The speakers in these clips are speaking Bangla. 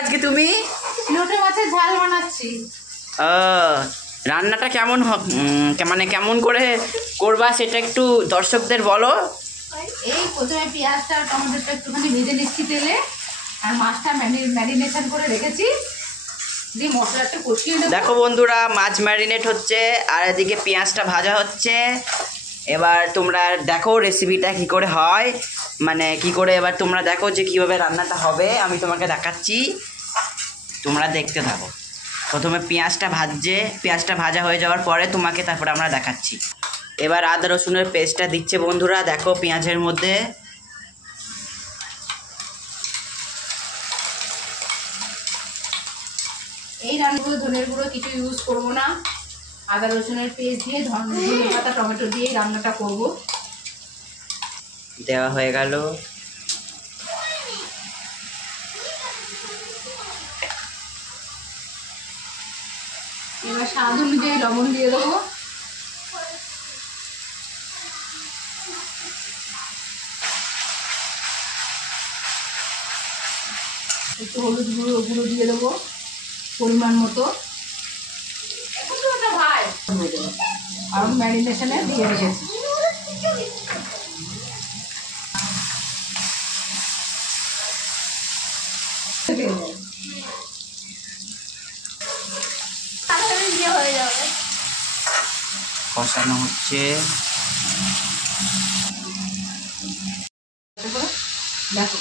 আজকে তুমি লোটে মাছের ঝাল বানাচ্ছি। রান্নাটা কেমন মানে কেমন করে করবা সেটা একটু দর্শকদের বলো। এই প্রথমে পেঁয়াজটা টমেটোটা একটুখানি ভেজে নিচ্ছি তেলে, আর মাছটা ম্যারিনেশন করে রেখেছি, দিয়ে মশলাটা কষিয়ে নেব। দেখো বন্ধুরা, মাছ ম্যারিনেট হচ্ছে আর এদিকে পেঁয়াজটা ভাজা হচ্ছে। এবার তোমরা দেখো রেসিপিটা কি করে হয়, মানে কি করে এবার তোমরা দেখো যে কীভাবে রান্নাটা হবে। আমি তোমাকে দেখাচ্ছি, তোমরা দেখতে থাকো। প্রথমে পেঁয়াজটা পেঁয়াজটা ভাজা হয়ে যাওয়ার পরে তোমাকে তারপরে আমরা দেখাচ্ছি। এবার আদা রসুনের পেস্টটা দিচ্ছে বন্ধুরা, দেখো পেঁয়াজের মধ্যে। এই রান্নাগুলো ধনের গুঁড়ো কিছু ইউজ করবো না, আদা রসুনের পেস্ট দিয়ে ধনে পাতা টমেটো দিয়ে রান্নাটা করব। দেওয়া হয়ে গেল। এবার স্বাদ অনুযায়ী লবণ দিয়ে দেবো, একটু হলুদ গুঁড়ো দিয়ে দেবো পরিমাণ মতো, আর ম্যারিনেশনে দিয়ে রেখেছি। কষানো হচ্ছে। দেখো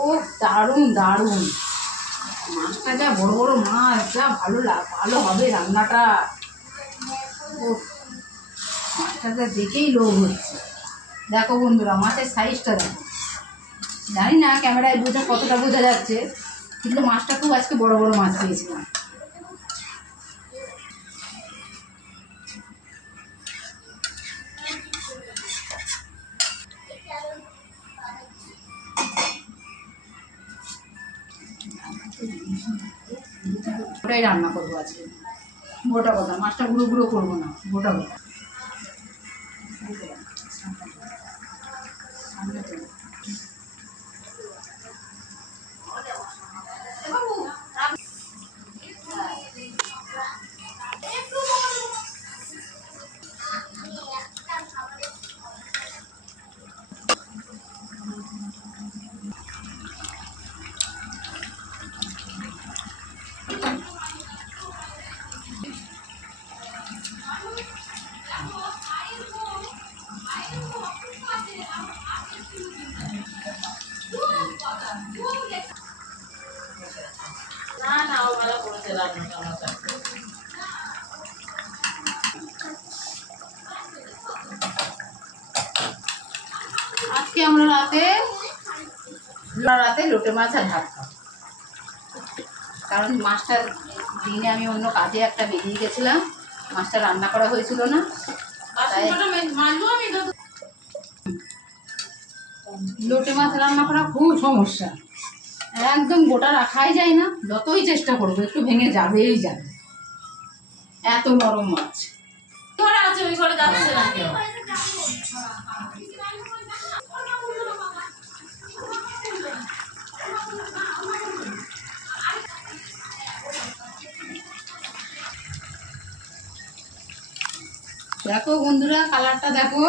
ও দারুণ দারুণ, মাছটা যা বড় বড় মাছ, যা ভালো হবে রান্নাটা। ও মাছটা যা দেখেই লোভ হচ্ছে। দেখো বন্ধুরা, মাছের সাইজটা দেখো, জানি না ক্যামেরায় কতটা বোঝা যাচ্ছে, কিন্তু মাছটা খুব আজকে বড় বড় মাছ পেয়েছিলাম। ওটাই রান্না করবো আজকে, গোটা গোটা মাছটা গুঁড়ো গুঁড়ো করবো না, গোটা গোটা। আজকে আমরা রাতে লোটে মাছ আর ভাত খাবো, কারণ মাছটা দিনে আমি অন্য কাজে একটা বেরিয়ে গেছিলাম, মাছটা রান্না করা হয়েছিল না। লোটে মাছ রান্না করা খুব সমস্যা, একদম গোটা রাখাই যায় না, যতই চেষ্টা করবো একটু ভেঙে যাবেই যাবে, এত নরম মাছ। দেখো বন্ধুরা, কালারটা দেখো,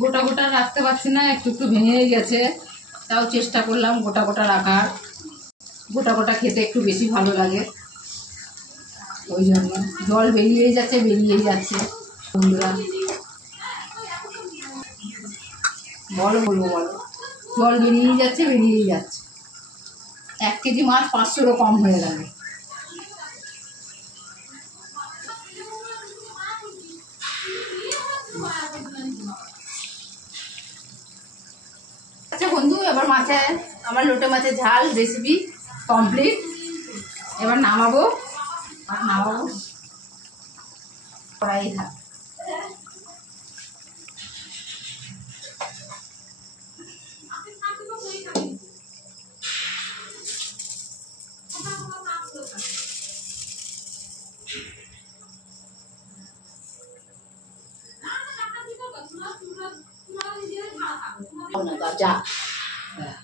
গোটা গোটা রাখতে পারছি না, একটু একটু ভেঙে গেছে, তাও চেষ্টা করলাম গোটা গোটা রাখার। গোটা গোটা খেতে একটু বেশি ভালো লাগে, ওই জন্য জল বেরিয়েই যাচ্ছে বন্ধুরা। বলবো জল বেরিয়েই যাচ্ছে। 1 কেজি মাছ 500-ও কম হয়ে গেল। আচ্ছা বন্ধু, এবার আমার লোটে মাছের ঝাল রেসিপি কমপ্লিট। এবার নামাবো কড়াই থাক। যা হ্যাঁ